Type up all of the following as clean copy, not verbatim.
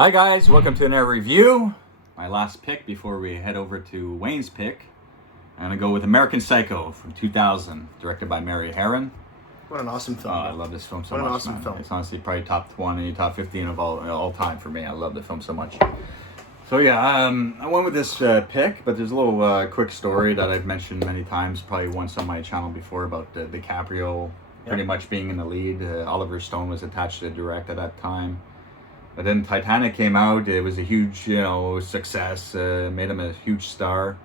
Hi guys, welcome to another review. My last pick before we head over to Wayne's pick. I'm going to go with American Psycho from 2000, directed by Mary Herron. What an awesome film. I love this film so much. What an awesome man. film. It's honestly probably top 20, top 15 of all time for me. I love the film so much. So yeah, I went with this pick, but there's a little quick story that I've mentioned many times, probably once on my channel before, about DiCaprio pretty much being in the lead. Oliver Stone was attached to direct at that time. But then Titanic came out. It was a huge, success. Made him a huge star.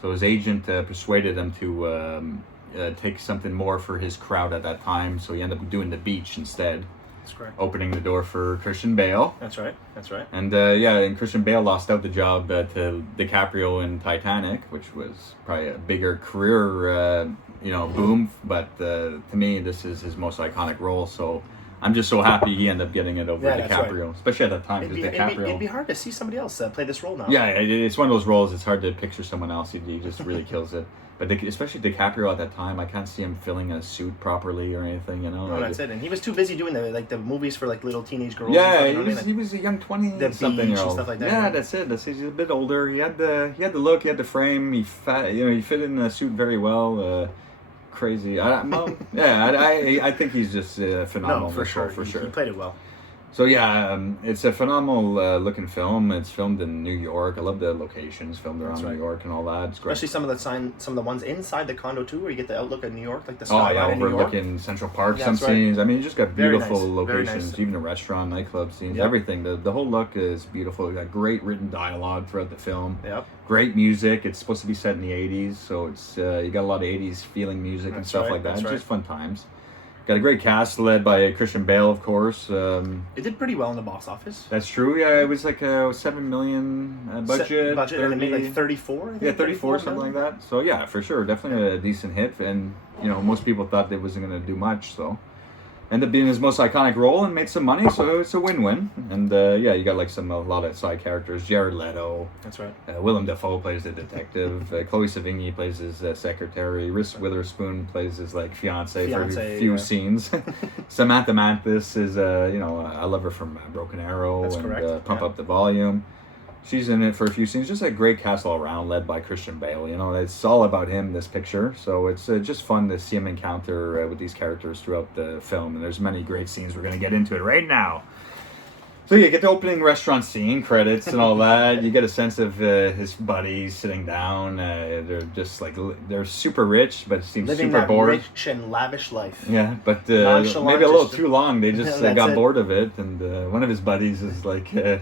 So his agent persuaded him to take something more for his crowd at that time. So he ended up doing The Beach instead. That's correct. Opening the door for Christian Bale. That's right. And and Christian Bale lost out the job to DiCaprio in Titanic, which was probably a bigger career, boom. But to me, this is his most iconic role. So I'm just so happy he ended up getting it over DiCaprio, right. Especially at that time, because DiCaprio. It'd be hard to see somebody else play this role now. Yeah, it's one of those roles. It's hard to picture someone else. He just really kills it. But especially DiCaprio at that time, I can't see him filling a suit properly or anything. No, that's it. And he was too busy doing the movies for little teenage girls. Yeah, he was a young 20-something-year-old. Stuff like that. Yeah, that's it. He's a bit older. He had the look. He had the frame. He fit in the suit very well. Crazy. I think he's just phenomenal. No, for sure. He played it well. So yeah, it's a phenomenal looking film. It's filmed in New York. I love the locations, filmed around New York and all that. It's great. Especially some of the ones inside the condo too, where you get the outlook of New York, like the skyline in New York. Overlooking Central Park. Some scenes. I mean, you just got beautiful locations. Nice. Even the restaurant, nightclub scenes, everything. The whole look is beautiful. You got great written dialogue throughout the film. Yep. Great music. It's supposed to be set in the '80s, so it's you got a lot of '80s feeling music and stuff like that. It's just fun times. Got a great cast led by Christian Bale, of course. It did pretty well in the box office. That's true. Yeah, it was like a $7 million budget. 30, and it made like 34. I think, yeah, 34, something like that. So yeah, for sure, definitely a decent hit. And most people thought it wasn't going to do much. So ended up being his most iconic role and made some money. So it's a win-win. And you got a lot of side characters. Jared Leto. That's right. Willem Dafoe plays the detective. Chloe Sevigny plays his secretary. Reese Witherspoon plays his fiance for a few scenes. Samantha Mathis is I love her from Broken Arrow. That's and correct. Pump Up the Volume. She's in it for a few scenes. Just a great cast all around, led by Christian Bale. It's all about him, this picture. So it's just fun to see him encounter with these characters throughout the film. And there's many great scenes. We're going to get into it right now. So you get the opening restaurant scene, credits and all that. You get a sense of his buddies sitting down. They're just they're super rich, but it seems living super bored. Rich and lavish life. Yeah, but maybe a little too long. They just got bored of it. And one of his buddies is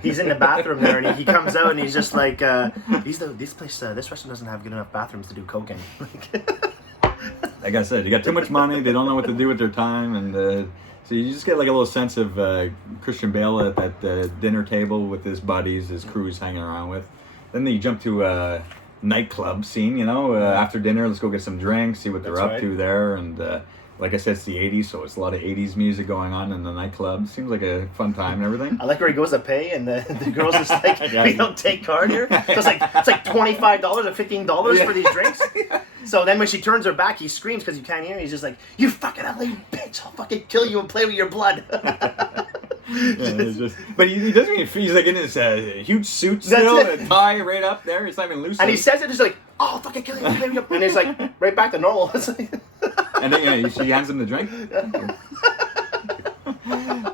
he's in the bathroom there, and he comes out, and he's just like, this restaurant doesn't have good enough bathrooms to do coke in. Like I said, you got too much money. They don't know what to do with their time, and so you just get a little sense of Christian Bale at that dinner table with his buddies, his crew he's hanging around with. Then you jump to a nightclub scene, after dinner, let's go get some drinks, see what they're up to there. And like I said, it's the 80s, so it's a lot of 80s music going on in the nightclub. Seems like a fun time and everything. I like where he goes to pay, and the girl's just like, we don't take card here. So it's like $25 or $15 for these drinks. So then when she turns her back, he screams because you can't hear. He's just like, you fucking ugly bitch, I'll fucking kill you and play with your blood. But he doesn't even, he's in his huge suit still, and a tie right up there. It's not even loose. And he says it just like, oh, I'll fucking kill you. And he's like, right back to normal. And then she hands him the drink.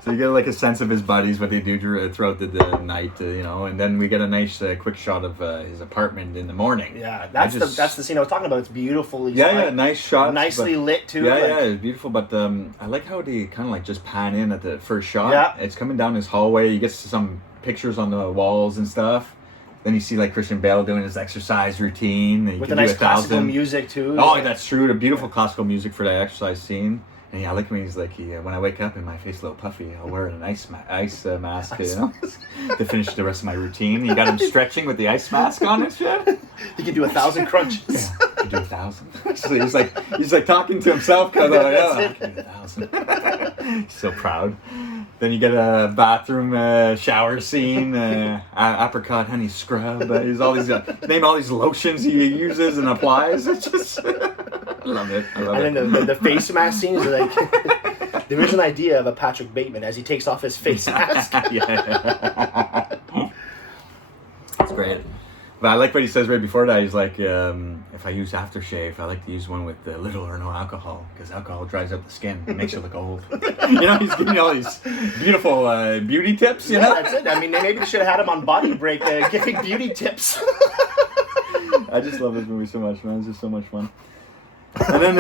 So you get a sense of his buddies, what they do throughout the night, and then we get a nice quick shot of his apartment in the morning. Yeah, that's the scene I was talking about. It's beautiful. Nice shot, nicely lit too. Yeah, it's beautiful. But I like how they kind of just pan in at the first shot. Yeah, it's coming down his hallway. You get some pictures on the walls and stuff. Then you see Christian Bale doing his exercise routine. With the nice classical music too. Oh, that's true. The beautiful classical music for that exercise scene. And I like when he's like, when I wake up and my face a little puffy, I'll wear an ice mask, to finish the rest of my routine. You got him stretching with the ice mask on and shit. He can do 1,000 crunches. Yeah, he can do 1,000. So he's like talking to himself, kind of I can do 1,000. He's so proud. Then you get a bathroom shower scene, apricot honey scrub. He's name all these lotions he uses and applies. It's just, I love it. And then the face mask scene is like the original idea of a Patrick Bateman as he takes off his face mask. Yeah. great. But I like what he says right before that. He's like, if I use aftershave, I like to use one with little or no alcohol, because alcohol dries out the skin. It makes you look old. You know, he's giving you all these beautiful beauty tips, you know? That's it. I mean, maybe they should have had him on Body Break giving beauty tips. I just love this movie so much, man. It's just so much fun. And then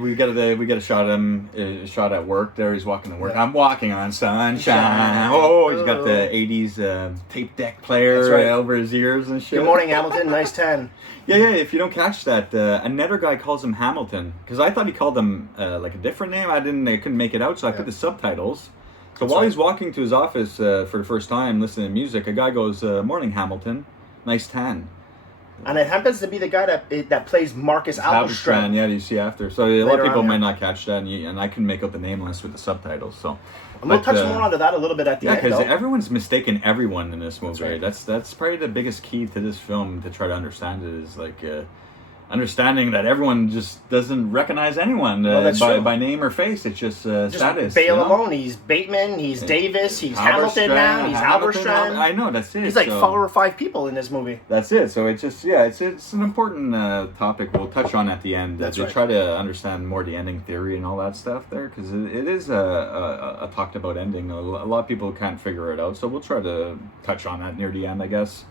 we get a shot of him, shot at work. There he's walking to work. Yeah. I'm walking on sunshine. Oh, he's got the '80s tape deck player right. over his ears and shit. Good morning, Hamilton. Nice tan. Yeah. If you don't catch that, another guy calls him Hamilton, because I thought he called him like a different name. I couldn't make it out, so I put the subtitles. So while he's walking to his office for the first time, listening to music, a guy goes, "Morning, Hamilton. Nice tan." And it happens to be the guy that plays Marcus Halberstrand. Yeah, you see after. So a lot of people might not catch that, and I can make out the name list with the subtitles. So, and we'll touch more onto that a little bit at the end. Yeah, because everyone's mistaken everyone in this movie. That's right. That's probably the biggest key to this film to try to understand it is like understanding that everyone just doesn't recognize anyone by name or face. It's just status. Bale alone. He's Bateman. He's Davis. He's Hamilton now. He's Halberstrand. I know, that's it. He's like 4 or 5 people in this movie. That's it. So it's just it's an important topic we'll touch on at the end. That's right. Try to understand more the ending theory and all that stuff there, because it is a talked about ending. A lot of people can't figure it out, so we'll try to touch on that near the end, I guess.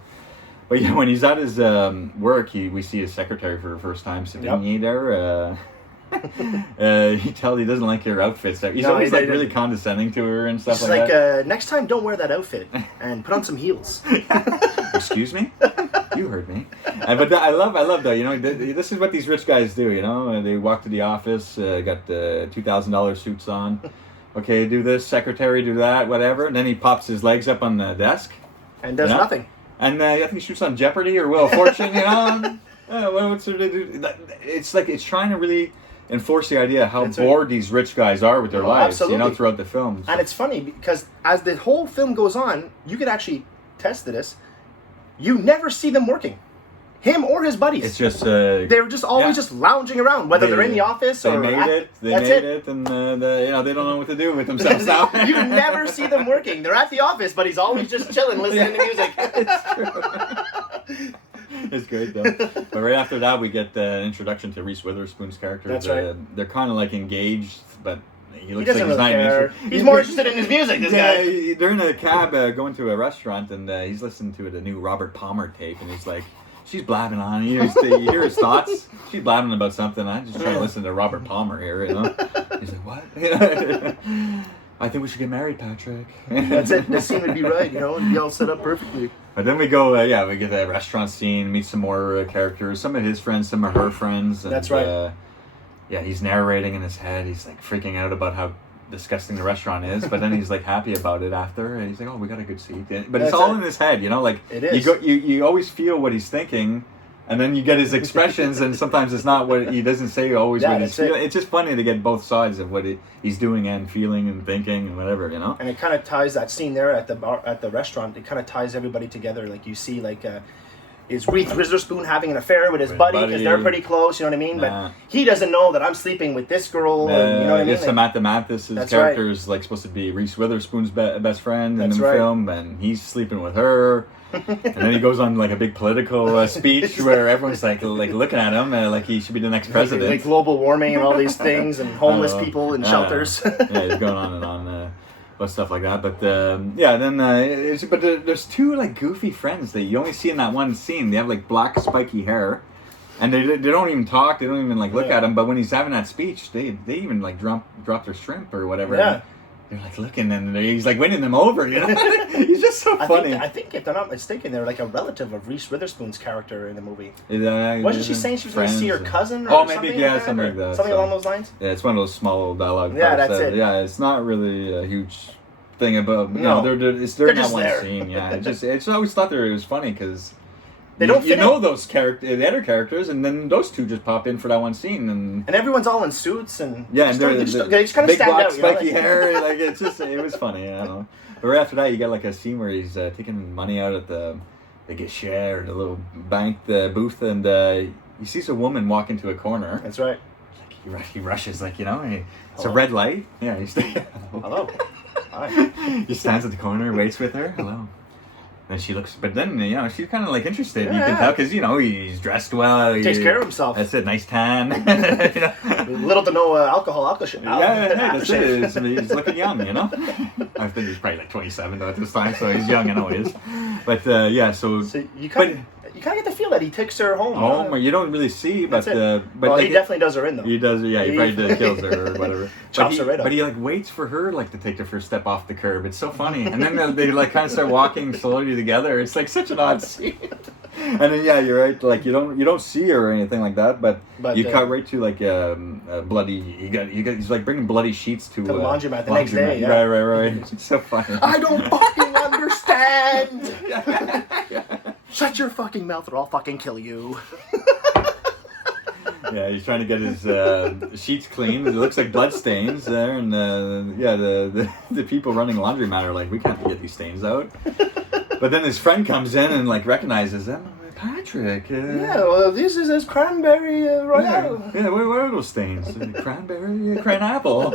But yeah, when he's at his work, we see his secretary for the first time sitting there. You tell he doesn't like her outfits. He's always like really condescending to her and stuff like that. Next time, don't wear that outfit and put on some heels. Excuse me? You heard me. But I love though. You know, this is what these rich guys do. You know, they walk to the office, got the $2,000 suits on. Okay, do this, secretary, do that, whatever. And then he pops his legs up on the desk and does nothing. And I think he shoots on Jeopardy or Wheel of Fortune, you know? What's it do? It's like it's trying to really enforce the idea how bored these rich guys are with their lives, you know, throughout the film. So. And it's funny because as the whole film goes on, you could actually test this. You never see them working. Him or his buddies. It's just they're just always just lounging around, whether they're in the office or they made it, and they don't know what to do with themselves now. You never see them working. They're at the office, but he's always just chilling, listening to music. It's true. It's great though. But right after that, we get the introduction to Reese Witherspoon's character. That's right. They're kind of like engaged, but he looks doesn't like he's not care. He's more interested in his music. This guy. They're in a cab going to a restaurant, and he's listening to the new Robert Palmer tape, and he's like. She's blabbing on. You hear his thoughts. She's blabbing about something. I'm just trying to listen to Robert Palmer here, you know. He's like, what? I think we should get married, Patrick. That's it. The scene would be right, you know, it'd be all set up perfectly. But then we go, we get the restaurant scene, meet some more characters, some of his friends, some of her friends. And, that's right. He's narrating in his head. He's like freaking out about how disgusting the restaurant is, but then he's like happy about it after, and he's like, "Oh, we got a good seat." But it's all in his head, you know. Like it is. You always feel what he's thinking, and then you get his expressions, and sometimes it's not what he doesn't say. Always what he's feeling. It's just funny to get both sides of what he's doing and feeling and thinking and whatever, you know. And it kind of ties that scene there at the bar, at the restaurant. It kind of ties everybody together. Like you see, is Reese Witherspoon having an affair with his buddy because they're pretty close, you know what I mean? But he doesn't know that I'm sleeping with this girl, and, you know what I mean? Samantha Mathis' character is like supposed to be Reese Witherspoon's best friend in the film, and he's sleeping with her. And then he goes on like a big political speech where everyone's like looking at him like he should be the next president. Like global warming and all these things, and homeless people in shelters. He's going on and on. About stuff like that, but there's two like goofy friends that you only see in that one scene. They have like black spiky hair, and they don't even talk. They don't even like look at him. But when he's having that speech, they even like drop their shrimp or whatever. Yeah. They're like looking, and he's like winning them over. You know, he's just so funny. I think if they're not mistaken, they're like a relative of Reese Witherspoon's character in the movie. Wasn't she saying she was going to see her cousin? Or maybe something like that. Something along those lines. Yeah, it's one of those small dialogue. Yeah, parts that's it. Yeah, it's not really a huge thing about. They're in that one scene. Yeah, it's always thought it was funny because. They don't fit in. Those the other characters, and then those two just pop in for that one scene, and everyone's all in suits and they just kind of stand out. Big black spiky hair, like it was funny. I don't know. But right after that, you get like a scene where he's taking money out at the guichet or the little bank booth, and he sees a woman walk into a corner. That's right. Like he rushes, like it's a red light. Yeah, Hello. Hi. He stands at the corner, waits with her. Hello. And she looks, but then, you know, she's kind of like interested. You Yeah. can tell because, you know, he's dressed well. Takes care of himself. That's it, nice tan. You know? Little to no alcohol. Yeah, that's it. He's looking young, you know? I think he's probably like 27 though at this time, so he's young, I know he is. But yeah, so you kind of get the feel that he takes her home. Oh, you don't really see, but well, like, he definitely does her in though. He does, yeah. He probably kills her or whatever. Chops her right up. But he like waits for her like to take the first step off the curb. It's so funny, and then they like kind of start walking slowly together. It's like such an odd scene. And then yeah, you're right. Like you don't see her or anything like that, but you cut right to like bloody. He's like bringing bloody sheets to the laundromat the next day. Yeah. Right. It's so funny. I don't fucking understand. Shut your fucking mouth or I'll fucking kill you. Yeah, he's trying to get his sheets clean. It looks like blood stains there, and the people running laundromat are like, we can't get these stains out. But then his friend comes in and like recognizes them. Patrick. Yeah, well, this is his cranberry royale. Yeah, where are those stains? Cranberry, cranapple.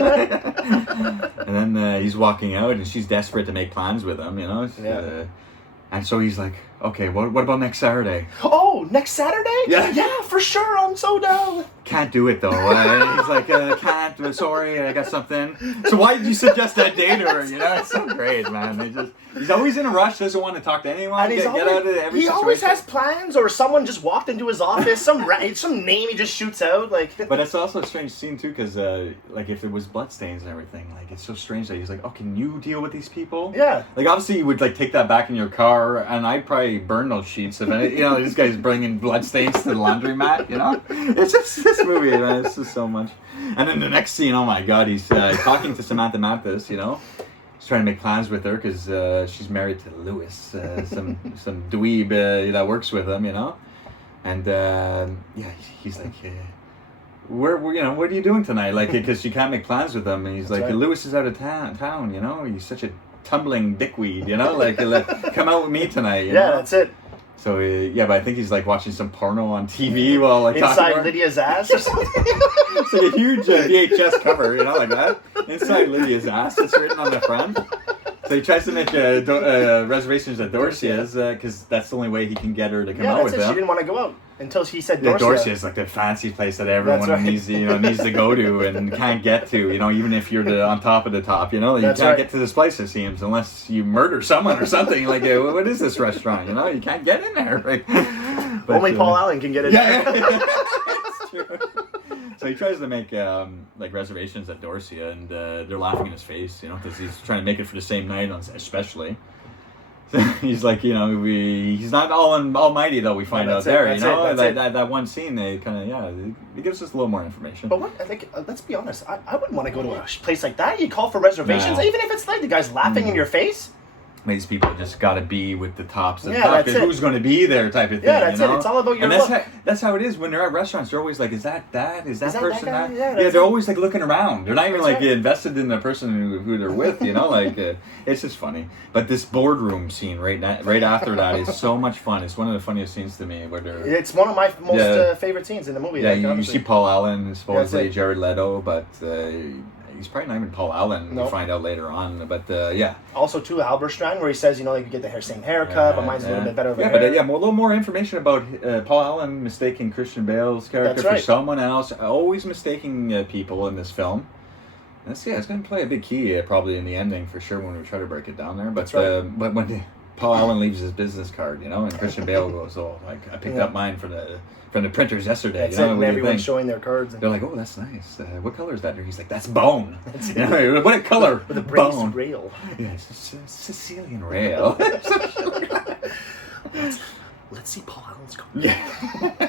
And then he's walking out, and she's desperate to make plans with him, you know. Yeah. And so he's like, okay, what about next Saturday? Oh, next Saturday? Yeah, for sure. I'm so down. Can't do it though. He's like, can't. Sorry, I got something. So why did you suggest that day to her? You know, it's so great, man. He's always in a rush. Doesn't want to talk to anyone. And get out of every situation. He always has plans, or someone just walked into his office. Some name he just shoots out. Like. But it's also a strange scene too, because like if there was bloodstains and everything, like it's so strange that he's like, oh, can you deal with these people? Yeah. Like obviously you would like take that back in your car, and I'd probably burn those sheets if any. You know, this guy's bringing bloodstains to the laundromat. You know, it's just this movie, man. It's just so much. And then the next scene, oh my god, he's talking to Samantha Mathis. You know. He's trying to make plans with her because she's married to Lewis, some dweeb that works with him, you know. And yeah, he's like, where what are you doing tonight? Like, because she can't make plans with him, and he's like, Lewis is out of town, you know. He's such a tumbling dickweed, you know. Like, come out with me tonight. You know? That's it. So yeah, but I think he's like watching some porno on TV while like inside Lydia's ass or something. It's like a huge VHS cover, you know, like that. Inside Lydia's ass, it's written on the front. So he tries to make reservations at Dorcia's because that's the only way he can get her to come out with him. She didn't want to go out until he said Dorcia. Yeah, Dorcia is like the fancy place that everyone needs to go to and can't get to. You know, even if you're on top of the top, you know, you can't get to this place. It seems unless you murder someone or something. Like, what is this restaurant? You know, you can't get in there. Like, but, only Paul Allen can get in there. It's true. So he tries to make like reservations at Dorcia, and they're laughing in his face, you know, because he's trying to make it for the same night, especially. So he's like, you know, he's not almighty though. We find out there, you know, that one scene, they kind of it gives us a little more information. But let's be honest, I wouldn't want to go to a place like that. You call for reservations, even if it's late. The guy's laughing in your face. These people just got to be with the tops of top, because who's going to be there type of thing. Yeah, that's it. It's all about your look. That's how it is when they're at restaurants. They're always like, is that person that? Yeah, they're always like looking around. They're not even like invested in the person who they're with, you know, like it's just funny. But this boardroom scene right after that is so much fun. It's one of the funniest scenes to me. It's one of my most favorite scenes in the movie. Yeah, you see Paul Allen, supposedly Jared Leto, but he's probably not even Paul Allen. We find out later on, but yeah. Also, too, Halberstrand, where he says, you know, they could get the same haircut, but mine's a little bit better over hair. But a little more information about Paul Allen mistaking Christian Bale's character for someone else. Always mistaking people in this film. It's going to play a big key probably in the ending for sure when we try to break it down there. But but when Paul Allen leaves his business card, you know, and Christian Bale goes, "Oh, like I picked up mine from the printers yesterday." That's you know, and everyone's showing their cards. They're like, "Oh, that's nice. What color is that?" He's like, "That's bone." You know, what color? With a bronze rail. Yeah, it's Sicilian rail. Let's see Paul Allen's card. Yeah,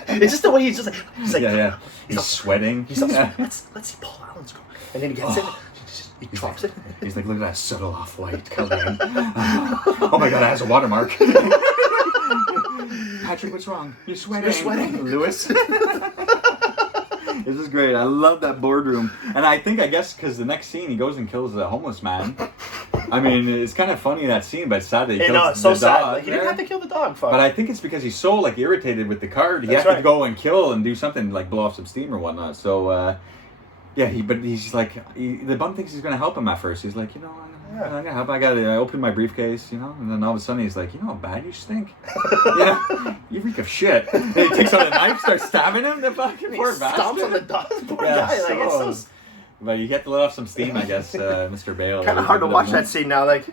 it's just the way he's like he's sweating. He's let's see Paul Allen's card, and then he gets it. He drops it. He's like, look at that subtle off-white coloring. Oh my god, it has a watermark. Patrick, what's wrong? You're sweating. Lewis. This is great. I love that boardroom. And I guess, because the next scene, he goes and kills a homeless man. I mean, it's kind of funny, that scene, but it's sad that he kills the dog. Like, he didn't have to kill the dog, But I think it's because he's so, like, irritated with the card. He has to go and kill and do something, like blow off some steam or whatnot. So, yeah, he's like, the bum thinks he's going to help him at first. He's like, you know, Yeah. How about I open my briefcase, and then all of a sudden he's like, you know how bad you stink? Yeah, you reek of shit. And he takes out a knife, starts stabbing him. The fucking poor bastard. Stomps on the dog. Poor guy. Like, it's so... But you get to let off some steam, I guess, Mr. Bale. Kind of hard to watch that scene now. Like,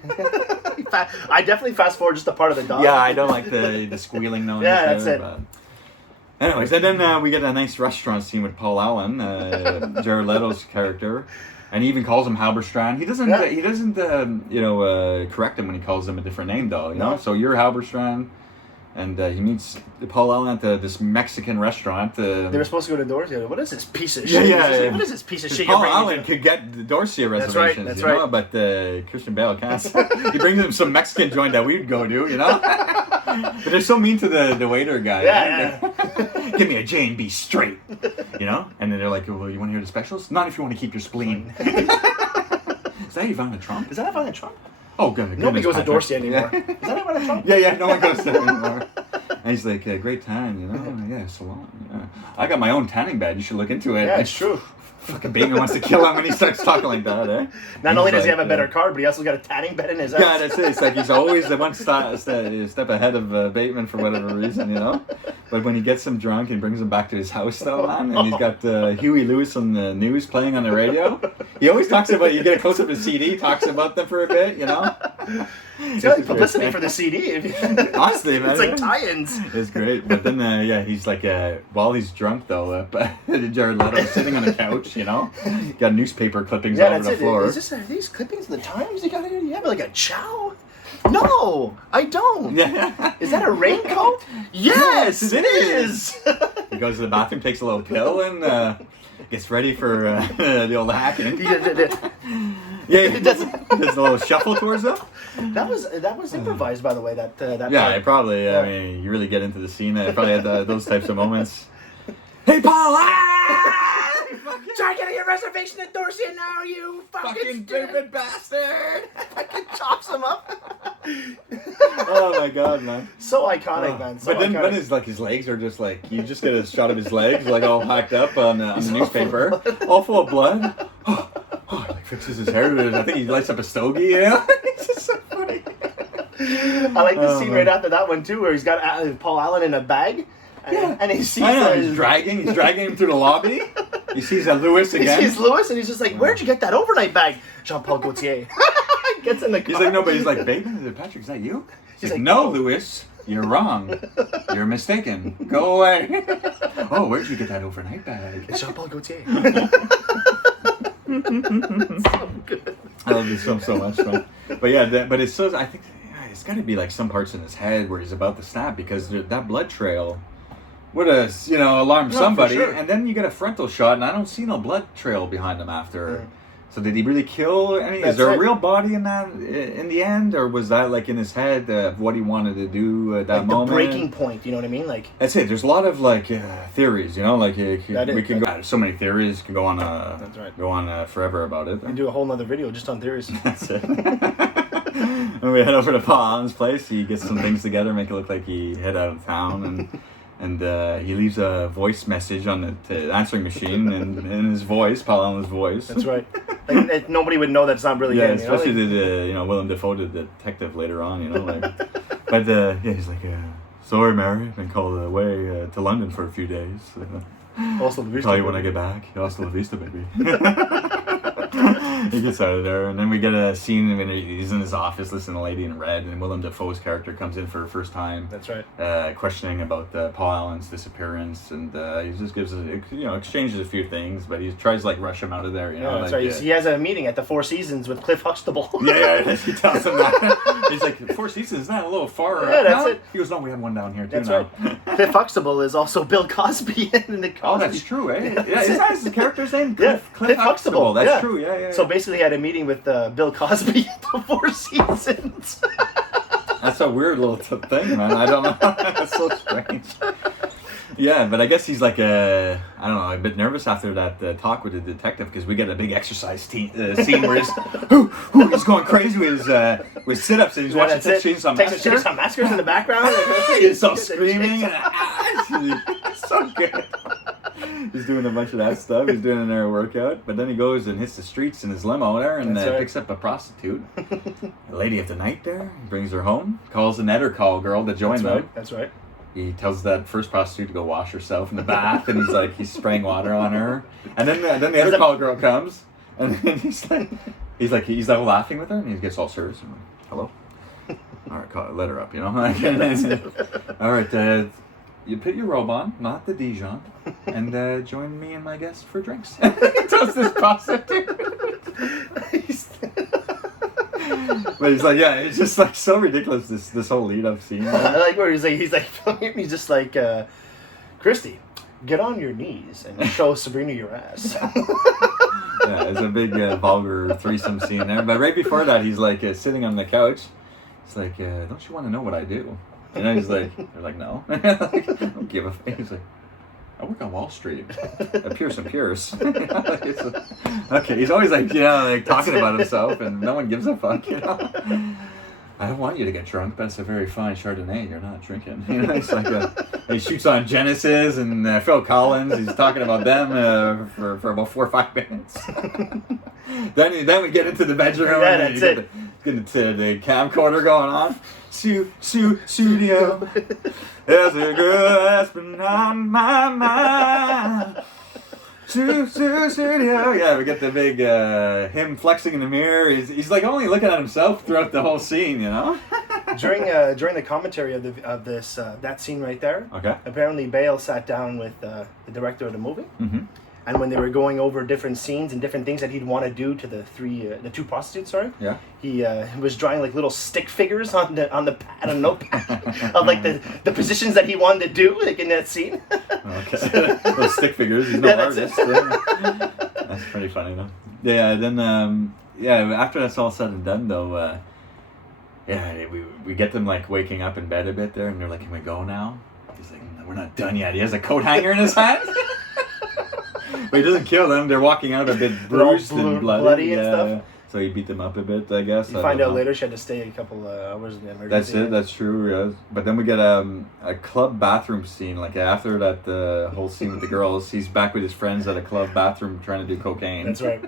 I definitely fast forward just the part of the dog. Yeah, I don't like the squealing noise. Yeah, that's it. But... Anyways, and then we get a nice restaurant scene with Paul Allen, Jared Leto's character, and he even calls him Halberstrand. He doesn't, correct him when he calls him a different name, though. You know, so you're Halberstrand. And he meets Paul Allen at this Mexican restaurant. They were supposed to go to Dorsia. What is this piece of shit? Yeah. What is this piece of shit? Paul Allen could get the Dorsia reservations, that's right. But Christian Bale can't. He brings him some Mexican joint that we'd go to, But they're so mean to the waiter guy. Yeah. Give me a J&B straight, And then they're like, well, you want to hear the specials? Not if you want to keep your spleen. Is that Ivana Trump? Is that Ivana Trump? Oh, good. Nobody goes to Dorsia anymore. Yeah. Is that Ivana Trump? Yeah, no one goes there anymore. And he's like, great time, Yeah, salon. Yeah. I got my own tanning bed. You should look into it. Yeah, it's true. Fucking Bateman wants to kill him when he starts talking like that, eh? Not only does he have a better car, but he also got a tanning bed in his house. Yeah, that's it. It's like he's always the one step ahead of Bateman for whatever reason, But when he gets him drunk and brings him back to his house, though, man, and he's got Huey Lewis on the news playing on the radio, he always talks about, you get a close-up of the CD, talks about them for a bit, It's like publicity for the CD. Honestly, man. It's like tie-ins. It's great. But then, he's like, while he's drunk, though, Jared Leto sitting on a couch, got newspaper clippings all over the floor. Are these clippings of the Times you got here? You have like a chow? No, I don't. Yeah. Is that a raincoat? Yes, it is. He goes to the bathroom, takes a little pill, and gets ready for the old hacking. Yeah, he does a little shuffle towards them. That was improvised, by the way. That yeah, part. Probably. Yeah. I mean, you really get into the scene. I probably had those types of moments. Hey, Paul! Try getting a reservation at Dorsia now, you fucking stupid bastard! Fucking chops him up. Oh my god, man! So iconic, man. So but then, iconic. his legs are just like, you just get a shot of his legs, like all hacked up on the newspaper, all full of blood. Oh, he like fixes his hair. I think he lights up a stogie. It's just so funny. I like the scene right after that one too, where he's got Paul Allen in a bag. And he sees he's dragging him through the lobby. He sees Lewis again. He sees Lewis, and he's just like, "Where'd you get that overnight bag?" Jean-Paul Gaultier gets in the car. He's like, "No," but he's like, "Bateman, Patrick, is that you?" He's like, "No, Lewis, you're wrong. You're mistaken. Go away." "Oh, where'd you get that overnight bag?" It's Jean-Paul Gaultier. So good. I love this film so much, man. But yeah, but it's so. I think it's got to be like some parts in his head where he's about to snap, because that blood trail would have, alarmed somebody. Sure. And then you get a frontal shot, and I don't see no blood trail behind him after. So did he really kill any? Is there a real body in that in the end, or was that like in his head of what he wanted to do at that moment? The breaking point, you know what I mean? Like, that's it. There's a lot of like theories, we can go. So many theories can go on. That's right. Go on forever about it. We can do a whole nother video just on theories. That's it. When we head over to Paul Allen's place, he gets some things together, make it look like he head out of town, and he leaves a voice message on the answering machine in his voice, Paul Allen's voice. That's right. Like, nobody would know that's not really him. Especially the Willem Dafoe, the detective later on, But he's like, sorry, Mary, I've been called away to London for a few days. Hasta la vista, call you when I get back. Hasta la vista, baby. He gets out of there, and then we get a scene when he's in his office listening to Lady in Red, and Willem Dafoe's character comes in for the first time. That's right. Questioning about Paul Allen's disappearance, and he just gives exchanges a few things, but he tries to rush him out of there. That's right. He has a meeting at the Four Seasons with Cliff Huxtable. Yeah, he tells him that. He's like, Four Seasons, isn't that a little far? Yeah, that's it. He goes, no, we have one down here too. That's now. Right. Cliff Huxtable is also Bill Cosby in the Cosby. Oh, that's true, eh? Yeah, is that his character's name? Cliff Huxtable. That's true. Yeah. So basically, he had a meeting with Bill Cosby at the Four Seasons. That's a weird little thing, man. I don't know. That's so strange. Yeah, but I guess he's like a bit nervous after that talk with the detective, because we get a big exercise scene where he's going crazy with sit-ups, and he's watching Chainsaw Massacre. Chainsaw Massacre's in the background. He's all screaming. It's so good. He's doing a bunch of that stuff. He's doing an air workout, but then he goes and hits the streets in his limo there and picks up a prostitute, a lady of the night there, brings her home, calls an Eder call girl to join them. That's right. He tells that first prostitute to go wash herself in the bath, and he's spraying water on her, and then the Eder call girl comes, and then he's laughing with her, and he gets all serious. I'm like, hello. All right, let her up, you know. All right, you put your robe on, not the Dijon, and join me and my guest for drinks. He tells this prostitute. But he's like, yeah, it's just like so ridiculous. This whole lead up scene. I like where he's just like, Christy, get on your knees and show Sabrina your ass. Yeah, it's a big vulgar threesome scene there. But right before that, he's like sitting on the couch. It's like, don't you want to know what I do? And then he's like, they're like, no. Like, I don't give a fuck. He's like, I work on Wall Street at Pierce & Pierce. Okay, he's always like, talking about himself, and no one gives a fuck, you know. I don't want you to get drunk, but it's a very fine Chardonnay you're not drinking. You know, it's like he shoots on Genesis and Phil Collins. He's talking about them for about 4 or 5 minutes. Then we get into the bedroom. Yeah, that's it. Get into the camcorder going on. Studio. There's a girl that's been on my mind. Studio. Yeah, we get the big him flexing in the mirror. He's like only looking at himself throughout the whole scene, you know. During the commentary of this that scene right there. Okay. Apparently, Bale sat down with the director of the movie. Mm-hmm. And when they were going over different scenes and different things that he'd want to do to the two prostitutes, yeah, he was drawing like little stick figures on the pad, on notepad, of like the positions that he wanted to do, like in that scene. Okay, little stick figures. He's no artist. That's pretty funny though. Yeah. Then after that's all said and done though, we get them like waking up in bed a bit there, and they're like, "Can we go now?" He's like, "No, we're not done yet." He has a coat hanger in his hand. But he doesn't kill them. They're walking out a bit bruised and bloody and stuff. So he beat them up a bit, I guess. You find out later she had to stay a couple hours in the emergency. That's it. That's true. Yeah. But then we get a club bathroom scene. Like after that whole scene with the girls, he's back with his friends at a club bathroom trying to do cocaine. That's right.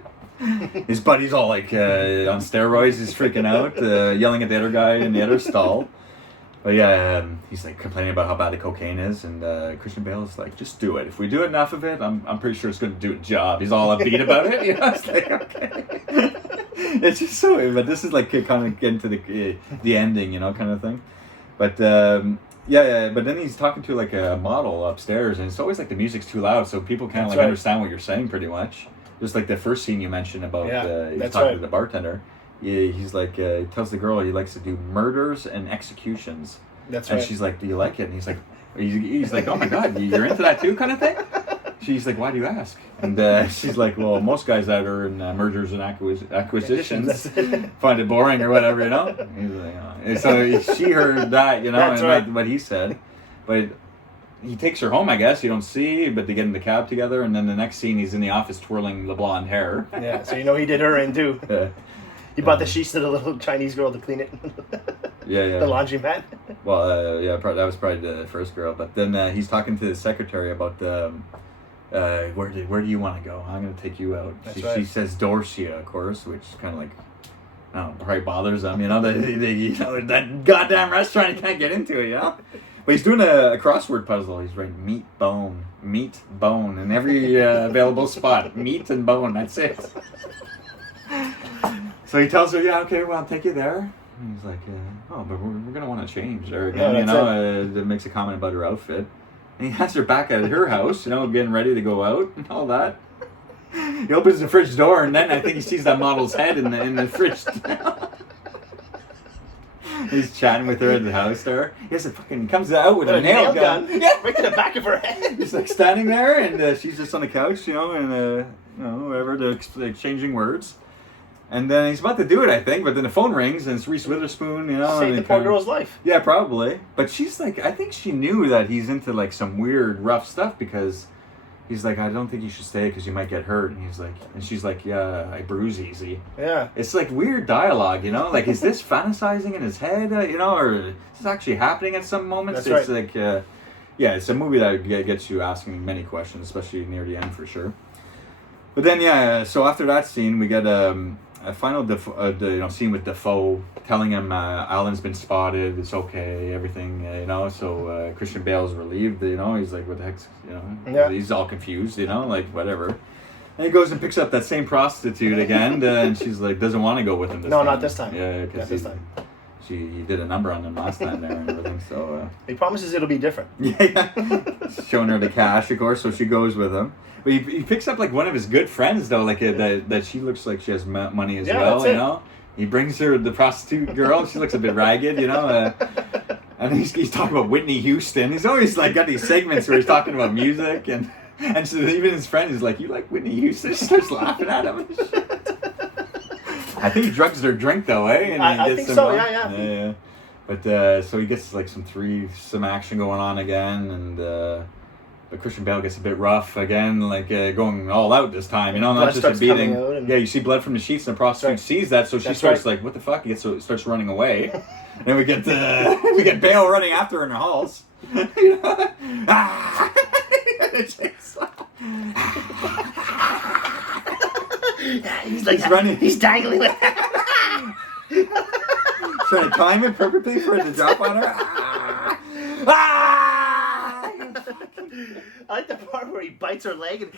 His buddy's all like on steroids. He's freaking out, yelling at the other guy in the other stall. But yeah, he's like complaining about how bad the cocaine is, and Christian Bale is like, just do it. If we do enough of it, I'm pretty sure it's going to do a job. He's all upbeat about it. You know, it's like, okay. It's just so, but this is like kind of getting to the ending, you know, kind of thing. But but then he's talking to like a model upstairs, and it's always like the music's too loud, so people can't understand what you're saying pretty much. Just like the first scene you mentioned about he's talking to the bartender. Yeah, he's like, he tells the girl he likes to do murders and executions. That's right. And she's like, do you like it? And he's like, oh my God, you're into that too, kind of thing? She's like, why do you ask? And she's like, well, most guys that are in mergers and acquisitions find it boring or whatever, you know? He's like, oh. And so she heard that, you know, That's and right. what he said. But he takes her home, I guess. You don't see, but they get in the cab together. And then the next scene, he's in the office twirling the blonde hair. Yeah, so you know he did her in too. Yeah. He bought the sheets to the little Chinese girl to clean it. Yeah. The laundromat. Well, that was probably the first girl. But then he's talking to the secretary about where do you want to go? I'm going to take you out. She says Dorsia, of course, which kind of like, I don't know, probably bothers them. You know, that goddamn restaurant, you can't get into it, you know? But he's doing a crossword puzzle. He's writing meat, bone, in every available spot. Meat and bone, that's it. So he tells her, yeah, okay, well, I'll take you there. And he's like, but we're going to want to change her again, you know. It makes a comment about her outfit. And he has her back at her house, you know, getting ready to go out and all that. He opens the fridge door, and then I think he sees that model's head in the fridge. He's chatting with her at the house there. He comes out with a nail gun. Yeah, right to the back of her head. He's like standing there, and she's just on the couch, you know, and whatever, they're exchanging words. And then he's about to do it, I think, but then the phone rings, and it's Reese Witherspoon, you know. Saved the poor girl's life. Yeah, probably. But she's like, I think she knew that he's into like some weird, rough stuff, because he's like, I don't think you should stay because you might get hurt. And she's like, yeah, I bruise easy. Yeah. It's like weird dialogue, you know? Like, is this fantasizing in his head, you know, or is this actually happening at some moments? That's it's like, yeah, it's a movie that gets you asking many questions, especially near the end for sure. But then, yeah, so after that scene, we get a final scene with Defoe telling him Alan's been spotted, it's okay, everything, So Christian Bale's relieved, he's like, what the heck's, he's all confused, like whatever. And he goes and picks up that same prostitute again, and she's like, doesn't want to go with him this time. No, not this time. Yeah, because he did a number on them last time there and everything, so... He promises it'll be different. Yeah. Showing her the cash, of course, so she goes with him. But he picks up like one of his good friends though, like that she looks like she has money as well. That's it. He brings her the prostitute girl. She looks a bit ragged, and he's talking about Whitney Houston. He's always like got these segments where he's talking about music and so even his friend is like, "You like Whitney Houston?" She starts laughing at him. And shit. I think he drugs their drink though, eh? And I think so. Yeah. But so he gets like some action going on again, and. But Christian Bale gets a bit rough again, like going all out this time, not blood just a beating. And... Yeah, you see blood from the sheets, and the prostitute sees that, so she starts like, "What the fuck?" Starts running away. And we get Bale running after her in the halls. He's running. He's dangling with. Trying to time it perfectly for it to drop on her. I like the part where he bites her leg and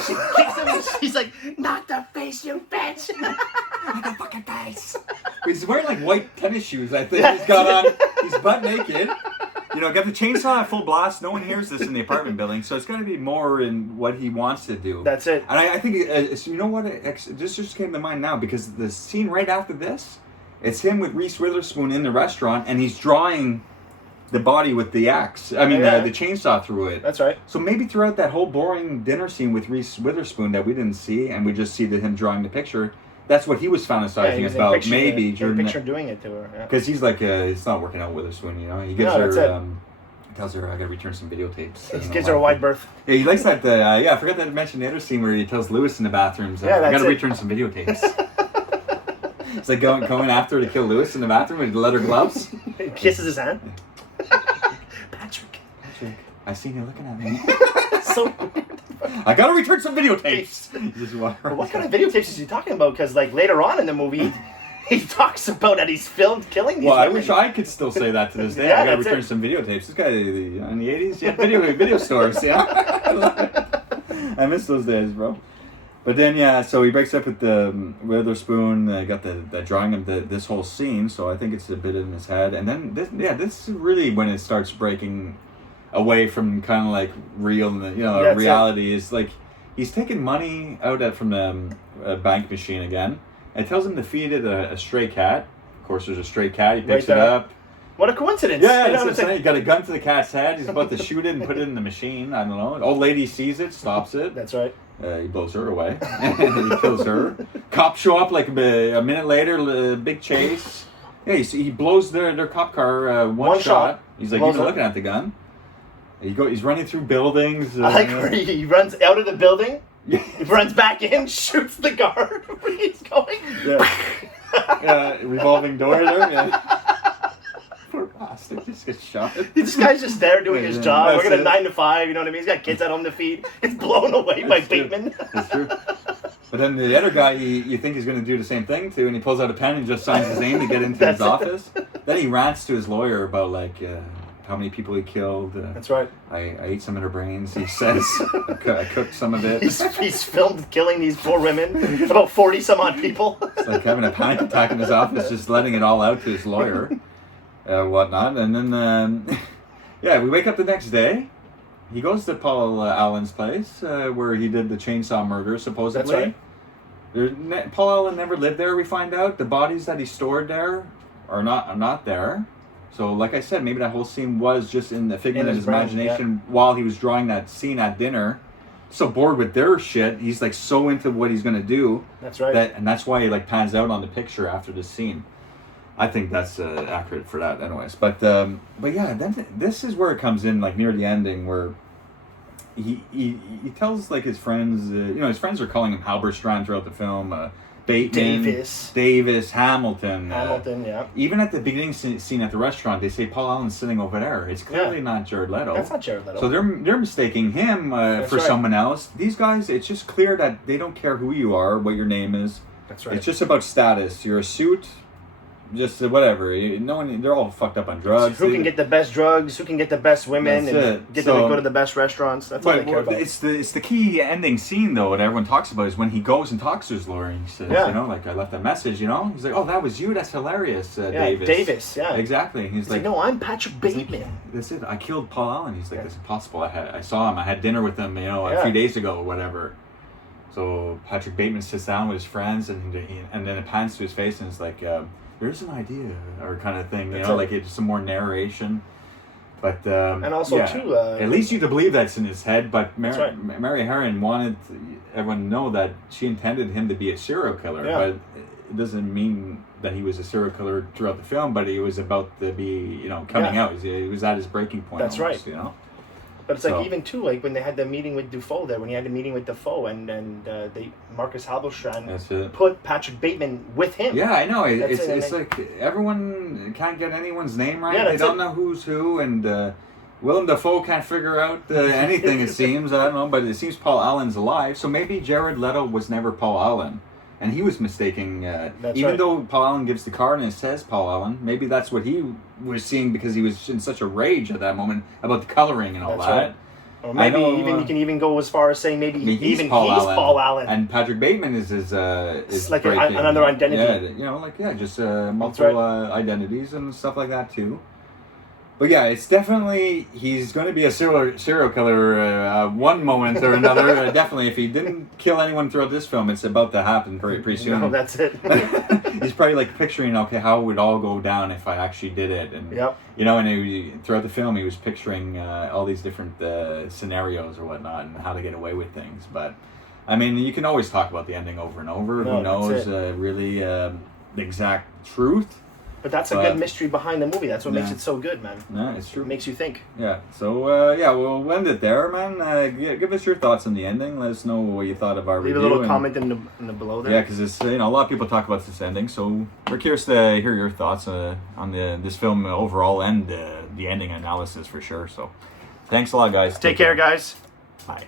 she kicks him and she's like, "Not the face, you bitch!" Not the fucking face. He's wearing like white tennis shoes, I think. He's got on, he's butt naked. Got the chainsaw at full blast. No one hears this in the apartment building, so it's got to be more in what he wants to do. That's it. And I think, this just came to mind now, because the scene right after this, it's him with Reese Witherspoon in the restaurant, and he's drawing the body with the axe. The chainsaw through it. That's right. So maybe throughout that whole boring dinner scene with Reese Witherspoon that we didn't see, and we just see him drawing the picture, that's what he was fantasizing about. Maybe during picture doing it to her. Because he's like, it's not working out with Witherspoon. He gives her, tells her, "I gotta return some videotapes." He gives her a wide berth. Yeah, he likes that. I forgot to mention the other scene where he tells Lewis in the bathrooms, "I gotta return some videotapes." It's like going after her to kill Lewis in the bathroom with leather gloves. He kisses his hand. Patrick, I seen you looking at me. So weird. I gotta return some videotapes. What kind of videotapes is he talking about? Because like later on in the movie, he talks about that he's filmed killing these women. I wish I could still say that to this day. I gotta return some videotapes. This guy in the 80s, video stores. Yeah, I miss those days, bro. But then so he breaks up with the Witherspoon. Got the drawing of this whole scene. So I think it's a bit in his head. And then this is really when it starts breaking away from kind of like real, reality. Is like he's taking money out from the bank machine again. It tells him to feed it a stray cat. Of course, there's a stray cat. He picks it up. What a coincidence! Yeah, that's what I'm saying. He got a gun to the cat's head. He's about to shoot it and put it in the machine. I don't know. An old lady sees it, stops it. That's right. He blows her away. And he kills her. Cops show up like a minute later. Big chase. Yeah, he blows their cop car one shot. He's like, he's looking at the gun. He's running through buildings. I like where he runs out of the building. He runs back in, shoots the guard where he's going. Yeah, revolving door there. Yeah. Poor bastard, just gets shot. This guy's just there doing his job, working a 9 to 5. You know what I mean? He's got kids at home to feed. It's blown away by Bateman. That's true. But then the other guy, you think he's going to do the same thing too, and he pulls out a pen and just signs his name to get into his office. Then he rants to his lawyer about how many people he killed. That's right. I ate some of their brains, he says. I cooked some of it. He's filmed killing these poor women, about 40 some odd people. It's like having a panic attack in his office, just letting it all out to his lawyer, whatnot. And then, we wake up the next day. He goes to Paul Allen's place, where he did the chainsaw murder, supposedly. That's right. Paul Allen never lived there, we find out. The bodies that he stored there are not there. So, like I said, maybe that whole scene was just in the figment of his imagination while he was drawing that scene at dinner. So bored with their shit, he's like so into what he's gonna do. That's right. And that's why he like pans out on the picture after this scene. I think that's accurate for that, anyways. But yeah, then this is where it comes in, like near the ending, where he tells like his friends, his friends are calling him Halberstrand throughout the film. Bateman, Davis, Hamilton. Hamilton, yeah. Even at the beginning scene at the restaurant, they say Paul Allen's sitting over there. It's clearly not Jared Leto. That's not Jared Leto. So they're mistaking him for someone else. These guys, it's just clear that they don't care who you are, what your name is. That's right. It's just about status. You're a suit. Just whatever. No one. They're all fucked up on drugs. Who can get the best drugs? Who can get the best women? And get them to go to the best restaurants? That's all they care about. It's the key ending scene though that everyone talks about is when he goes and talks to his lawyer. And he says, like I left a message. He's like, oh, that was you. That's hilarious, Davis. Davis. Yeah. Exactly. He's like, no, I'm Patrick Bateman. Like, that's it. I killed Paul Allen. He's like, that's impossible. I saw him. I had dinner with him. A few days ago or whatever. So Patrick Bateman sits down with his friends and then it pans to his face and it's like. There's an idea or kind of thing, like it's some more narration. But and also too, at least you to believe that's in his head. But Mary Herron wanted everyone to know that she intended him to be a serial killer, but it doesn't mean that he was a serial killer throughout the film. But he was about to be, coming out. He was at his breaking point. That's almost, right. But it's like even too, like when they had the meeting with Dufault there, when he had the meeting with Defoe and Marcus Halberstrand put Patrick Bateman with him. Yeah, I know. It's like everyone can't get anyone's name right. They don't know who's who, and Willem Dafoe can't figure out anything. It seems I don't know, but it seems Paul Allen's alive. So maybe Jared Leto was never Paul Allen. And he was mistaking, even though Paul Allen gives the card and it says Paul Allen, maybe that's what he was seeing because he was in such a rage at that moment about the coloring and all that. Right. Or maybe you can even go as far as saying maybe he's Paul Allen. And Patrick Bateman is like another identity. Yeah, just multiple identities and stuff like that too. But yeah, it's definitely, he's going to be a serial killer one moment or another. Definitely, if he didn't kill anyone throughout this film, it's about to happen pretty soon. No, that's it. He's probably like picturing, okay, how it would all go down if I actually did it. And, and throughout the film, he was picturing all these different scenarios or whatnot and how to get away with things. But, I mean, you can always talk about the ending over and over. Who knows really the exact truth. But that's a good mystery behind the movie. That's what makes it so good, man. Yeah, it's true. It makes you think. Yeah. So, we'll end it there, man. Give us your thoughts on the ending. Let us know what you thought of our review. Leave a little comment in the below there. Yeah, because it's a lot of people talk about this ending, so we're curious to hear your thoughts on this film overall and the ending analysis for sure. So, thanks a lot, guys. Take care, guys. Bye.